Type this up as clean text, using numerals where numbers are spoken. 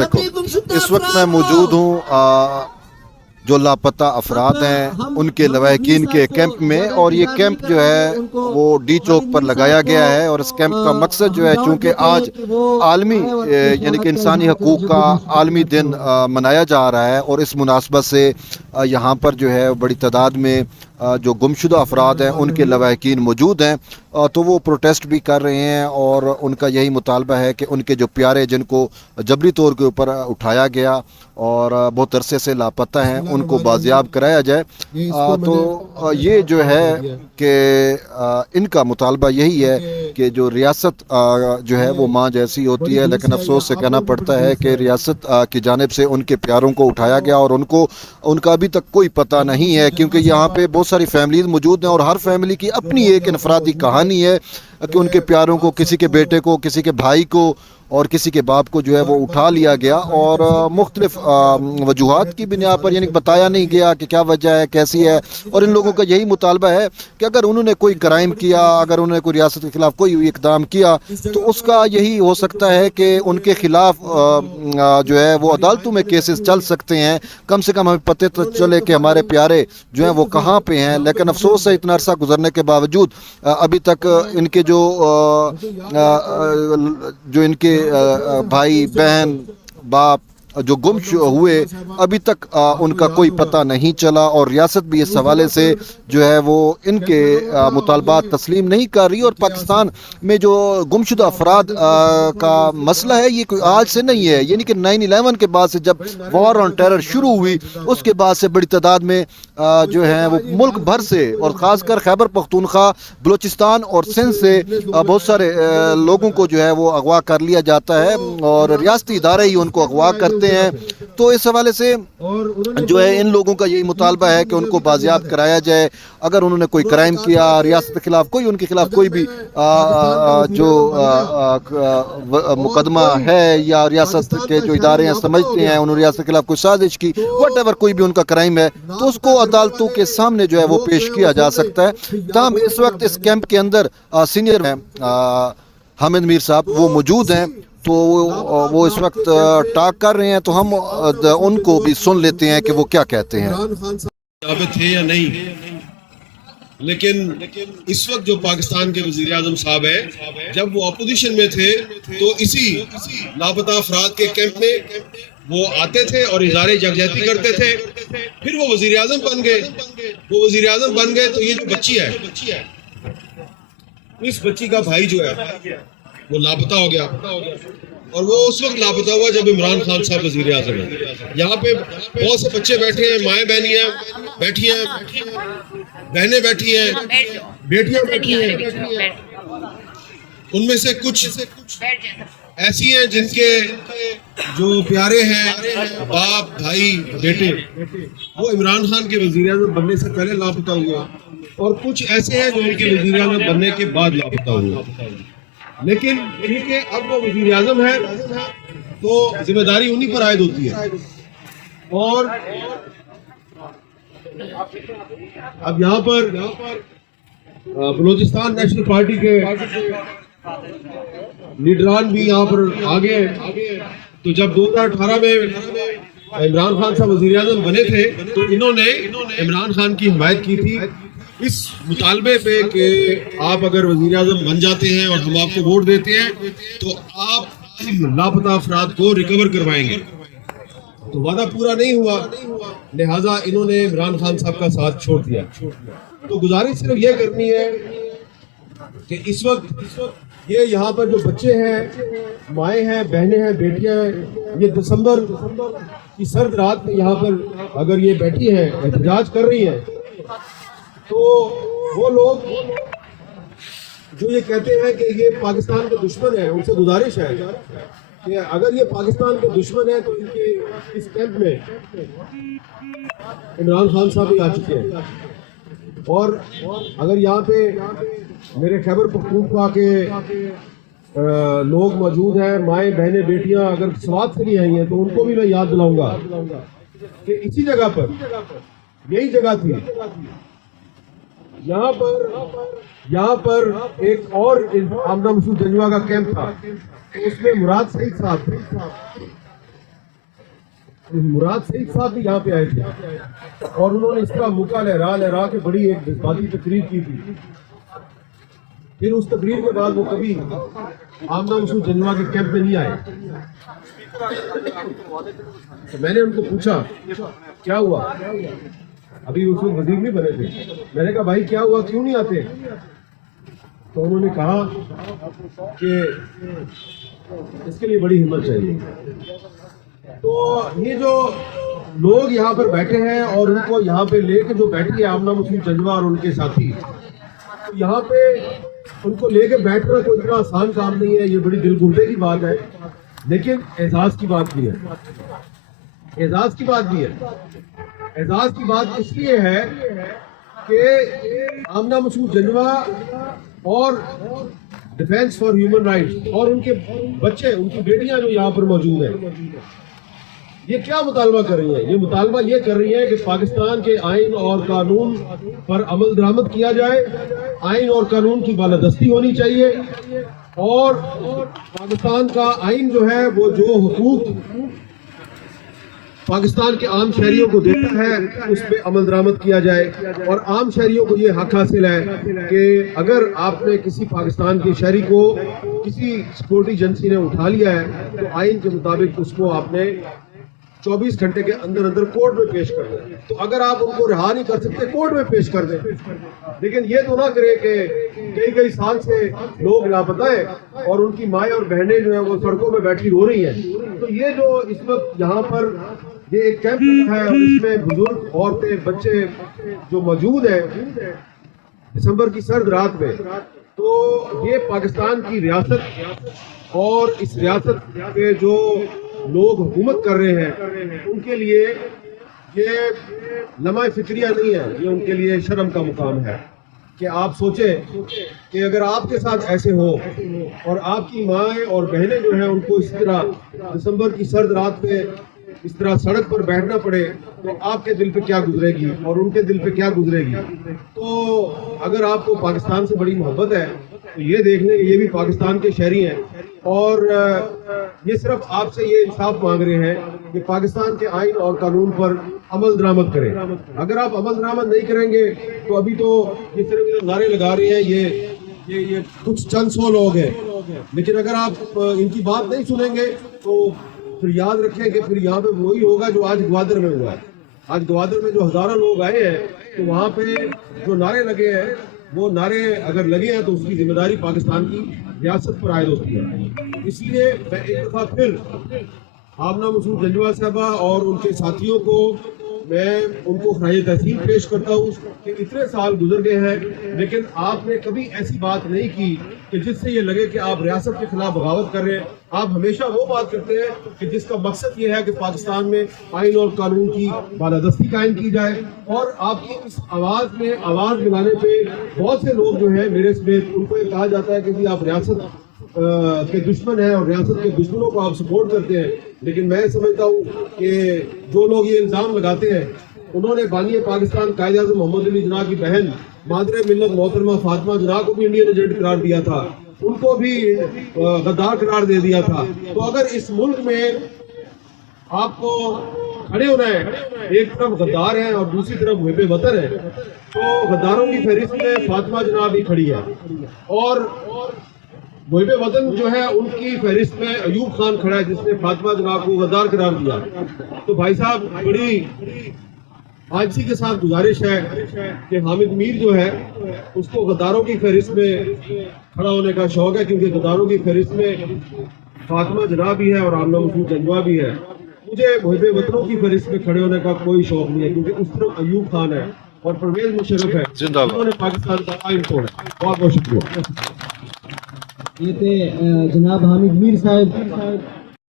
इस वक्त मैं मौजूद हूँ जो लापता अफराद हैं उनके लवाहकीन के कैंप में, और ये कैंप जो है वो डी चौक पर लगाया गया है। और इस कैंप का मकसद जो है, चूँकि आज आलमी यानी कि इंसानी हकूक़ का आलमी दिन मनाया जा रहा है, और इस मुनासबत से यहाँ पर जो है बड़ी तादाद में जो गुमशुदा अफराद हैं उनके लवाहकीन मौजूद हैं, तो वो प्रोटेस्ट भी कर रहे हैं। और उनका यही मुतालबा है कि उनके जो प्यारे जिनको जबरी तौर के ऊपर उठाया गया और बहुत अरसे से लापता हैं उनको बाजियाब कराया जाए। तो ये जो है कि इनका मुतालबा यही है कि जो रियासत जो है वो माँ जैसी होती है, लेकिन अफसोस से कहना पड़ता है कि रियासत की जानिब से उनके प्यारों को उठाया गया और उनका अभी तक कोई पता नहीं है, क्योंकि यहाँ पे बहुत सारी फैमिलीज मौजूद हैं और हर फैमिली की अपनी एक इनफरादी कहानी है कि उनके प्यारों को, किसी के बेटे को, किसी के भाई को और किसी के बाप को जो है वो उठा लिया गया, और मुख्तलिफ वजूहात की बिना पर यानी बताया नहीं गया कि क्या वजह है, कैसी है। और इन लोगों का यही मुतालबा है कि अगर उन्होंने कोई क्राइम किया, अगर उन्होंने कोई रियासत के ख़िलाफ़ कोई इक़दाम किया, तो उसका यही हो सकता है कि उनके ख़िलाफ़ जो है वो अदालतों में केसेस चल सकते हैं। कम से कम हमें पता तो चले कि हमारे प्यारे जो हैं वो कहाँ पे हैं। लेकिन अफसोस है इतना अरसा गुजरने के बावजूद अभी तक इनके जो इनके भाई बहन बाप जो गुम हुए अभी तक उनका कोई पता नहीं चला, और रियासत भी इस हवाले से जो है वो इनके मुतालबात तस्लीम नहीं कर रही। और पाकिस्तान में जो गुमशुदा अफराद का मसला है ये कोई आज से नहीं है, यानी कि 9/11 के बाद से जब वॉर ऑन टेरर शुरू हुई उसके बाद से बड़ी तादाद में जो है वो मुल्क भर से और ख़ासकर खैबर पख्तूनख्वा, बलूचिस्तान और सिंध से बहुत सारे लोगों को जो है वो अगवा कर लिया जाता है और रियासती इदारे ही उनको अगवा करते हैं। तो इस हवाले से जो है इन लोगों का यही मुतालबा है कि उनको बाजियाब कराया जाए। अगर उन्होंने कोई क्राइम किया, रियासत के खिलाफ कोई, उनके खिलाफ कोई भी जो मुकदमा है या रियासत के जो इदारे हैं समझते हैं उन्होंने रियासत के खिलाफ कोई साजिश की, वट एवर कोई भी उनका क्राइम है, तो उसको अदालतों के सामने जो है वो पेश किया जा सकता है। तमाम इस वक्त इस कैंप के अंदर सीनियर हैं हामिद मीर साहब, वो मौजूद हैं, तो वो इस वक्त टॉक कर रहे हैं, तो हम उनको भी सुन लेते हैं कि वो क्या कहते हैं। यहाँ पे थे या नहीं, लेकिन इस वक्त जो पाकिस्तान के वज़ीर आज़म साहब हैं, जब वो अपोजिशन में थे तो इसी लापता अफराद के कैंप में वो आते थे और इज़हार यकजहती करते थे। फिर वो वज़ीर आज़म बन गए। वो वज़ीर आज़म बन गए तो ये जो बच्ची है, इस बच्ची का भाई जो है वो लापता हो गया, और वो उस वक्त लापता हुआ जब इमरान खान साहब वज़ीर आज़म है। यहाँ पे बहुत से बच्चे बैठे हैं, माएँ बहनियाँ बैठी हैं, बहनें बैठी हैं, बेटियां बैठी हैं। उनमें से कुछ ऐसी हैं जिनके जो प्यारे हैं बाप, भाई, बेटे, वो इमरान खान के वज़ीर आज़म बनने से पहले लापता हुए, और कुछ ऐसे हैं जो उनके वज़ीर आज़म बनने के बाद लापता हुए। लेकिन क्योंकि अब वो वज़ीर आज़म है तो जिम्मेदारी उन्हीं पर आयद होती है। और अब यहाँ पर बलूचिस्तान नेशनल पार्टी के लीडरान भी यहाँ पर आ गए। तो जब 2018 में इमरान खान साहब वज़ीर आज़म बने थे तो इन्होंने इमरान खान की हिमायत की थी इस मुतालबे पे कि आप अगर वज़ीर आज़म बन जाते हैं और हम आपको वोट देते हैं तो आप लापता अफराद को रिकवर करवाएंगे। तो वादा पूरा नहीं हुआ, लिहाजा इन्होंने इमरान खान साहब का साथ छोड़ दिया। तो गुजारिश सिर्फ ये करनी है कि इस वक्त ये यहाँ पर जो बच्चे हैं, माएँ हैं, बहनें हैं, बेटियाँ हैं, ये दिसंबर की सर्द रात में यहाँ पर अगर ये बैठी हैं, एहतजाज कर रही हैं, तो वो लोग जो ये कहते हैं कि ये पाकिस्तान के दुश्मन है, उनसे गुजारिश है कि अगर ये पाकिस्तान के दुश्मन है तो इनके इस कैंप में इमरान खान साहब भी आ चुके हैं। और अगर यहाँ पे मेरे खैबर पख्तूनख्वा के लोग मौजूद हैं, माएँ, बहनें, बेटियाँ अगर स्वाद के लिए आई हैं तो उनको भी मैं याद दिलाऊंगा कि इसी जगह पर, यही जगह थी, यहाँ पर एक और आमना मसूद जलवा का कैंप था, उसमें मुराद सईद साहब थे। मुराद सईद साहब भी यहाँ पे आए थे और उन्होंने इस तरह मुका लहरा लहरा के बड़ी एक जज्बाती तकरीर की थी। फिर उस तकरीर के बाद वो कभी आमना मसूद जलवा के कैंप में नहीं आए। तो मैंने उनको पूछा क्या हुआ, अभी उस वक्त वजीर नहीं बने थे, मैंने कहा भाई क्या हुआ, क्यों नहीं आते? तो उन्होंने कहा कि इसके लिए बड़ी हिम्मत चाहिए। तो ये जो लोग यहाँ पर बैठे हैं और उनको यहाँ पे लेके जो बैठ गए आमना मसूद जलवा और उनके साथी, तो यहाँ पे उनको लेके बैठना कोई इतना आसान काम नहीं है, ये बड़ी दिलगुर्दे की बात है, लेकिन एजाज की बात भी है। एजाज की बात भी है। एजाज की बात इसलिए है कि आमना मसूद जलवा और डिफेंस फॉर ह्यूमन राइट्स और उनके बच्चे, उनकी बेटियां जो यहाँ पर मौजूद हैं, ये क्या मुतालबा कर रही हैं? ये मुतालबा ये कर रही है कि पाकिस्तान के आइन और कानून पर अमल दरामद किया जाए, आइन और कानून की बालादस्ती होनी चाहिए और पाकिस्तान का आइन जो है वो जो हुकूक पाकिस्तान के आम शहरियों को देता है उस पर अमल दरामद किया जाए और आम शहरियों को ये हक हासिल है कि अगर आपने किसी पाकिस्तान के शहरी को किसी सिक्योरिटी एजेंसी ने उठा लिया है तो आइन के मुताबिक उसको आपने 24 घंटे के अंदर अंदर कोर्ट में पेश कर दें। तो अगर आप उनको रिहा नहीं कर सकते कोर्ट में पेश कर दें, लेकिन ये तो ना करे कि कई साल से लोग लापता है और उनकी माएँ और बहनें जो है वो सड़कों में बैठी रो रही हैं। तो ये जो इस वक्त यहाँ पर ये एक कैंप है और इसमें बुजुर्ग, औरतें, बच्चे जो मौजूद हैं दिसंबर की सर्द रात में, तो ये पाकिस्तान की रियासत और इस रियासत के जो लोग हुकूमत कर रहे हैं उनके लिए ये लम्हा फिक्रिया नहीं है, ये उनके लिए शर्म का मुकाम है कि आप सोचें कि अगर आपके साथ ऐसे हो और आपकी माएँ और बहनें जो हैं उनको इस तरह दिसंबर की सर्द रात पे इस तरह सड़क पर बैठना पड़े तो आपके दिल पे क्या गुजरेगी और उनके दिल पे क्या गुजरेगी। तो अगर आपको पाकिस्तान से बड़ी मोहब्बत है तो ये देख लें कि ये भी पाकिस्तान के शहरी हैं और ये सिर्फ आपसे ये इंसाफ मांग रहे हैं कि पाकिस्तान के आइन और कानून पर अमल दरामद करें। अगर आप अमल दरामद नहीं करेंगे तो अभी तो ये सिर्फ नारे लगा रहे हैं ये कुछ चंद सौ लोग हैं, लेकिन अगर आप इनकी बात नहीं सुनेंगे तो फिर याद रखें कि फिर यहाँ पे वही होगा जो आज ग्वादर में हुआ है। आज ग्वादर में जो हजारों लोग आए हैं तो वहाँ पे जो नारे लगे हैं वो नारे अगर लगे हैं तो उसकी जिम्मेदारी पाकिस्तान की रियासत पर आयद होती है। इसलिए मैं एक दफ़ा फिर आमना मसूद जलवा साहबा और उनके साथियों को मैं उनको खराज तहसीन पेश करता हूँ कि इतने साल गुजर गए हैं लेकिन आपने कभी ऐसी बात नहीं की कि जिससे ये लगे कि आप रियासत के खिलाफ बगावत कर रहे हैं। आप हमेशा वो बात करते हैं कि जिसका मकसद ये है कि पाकिस्तान में आइन और कानून की बालादस्ती कायम की जाए और आपकी इस आवाज़ में आवाज़ मिलाने पे बहुत से लोग जो है मेरे समेत उनको ये कहा जाता है कि आप रियासत के दुश्मन हैं और रियासत के दुश्मनों को आप सपोर्ट करते हैं, लेकिन मैं समझता हूँ कि जो लोग ये इल्ज़ाम लगाते हैं उन्होंने बानी पाकिस्तान कायदे आज़म मोहम्मद अली जिन्ना की बहन मादरे मिल्लत मोहतरमा फातिमा जिन्ना को भी इंडियन एजेंट करार दिया था, उनको भी गद्दार करार दे दिया था। तो अगर इस मुल्क में आपको खड़े होना है, एक तरफ गद्दार हैं और दूसरी तरफ मुहिब्बे वतन है, तो गद्दारों की फहरिस्त में फातिमा जिन्ना भी खड़ी है और मुहिब्बे वतन जो है उनकी फहरिस्त में अयूब खान खड़ा है जिसने फातिमा जिन्ना को गद्दार करार दिया। तो भाई साहब बड़ी आजिज़ी के साथ गुजारिश है कि हामिद मीर जो है उसको गद्दारों की फहरिस्त में खड़ा होने का शौक है, क्योंकि गद्दारों की फहरिस्त में फातिमा जिन्ना भी है और आमना मसूद जलवा भी है। मुझे मुहिब्बे वतनों की फहरिस्त में खड़े होने का कोई शौक नहीं है, क्योंकि उस तरफ अयूब खान है और परवेज मुशर्रफ है, उन्होंने पाकिस्तान का आइन तोड़ा। बहुत बहुत शुक्रिया। ये थे जनाब हामिद मीर साहब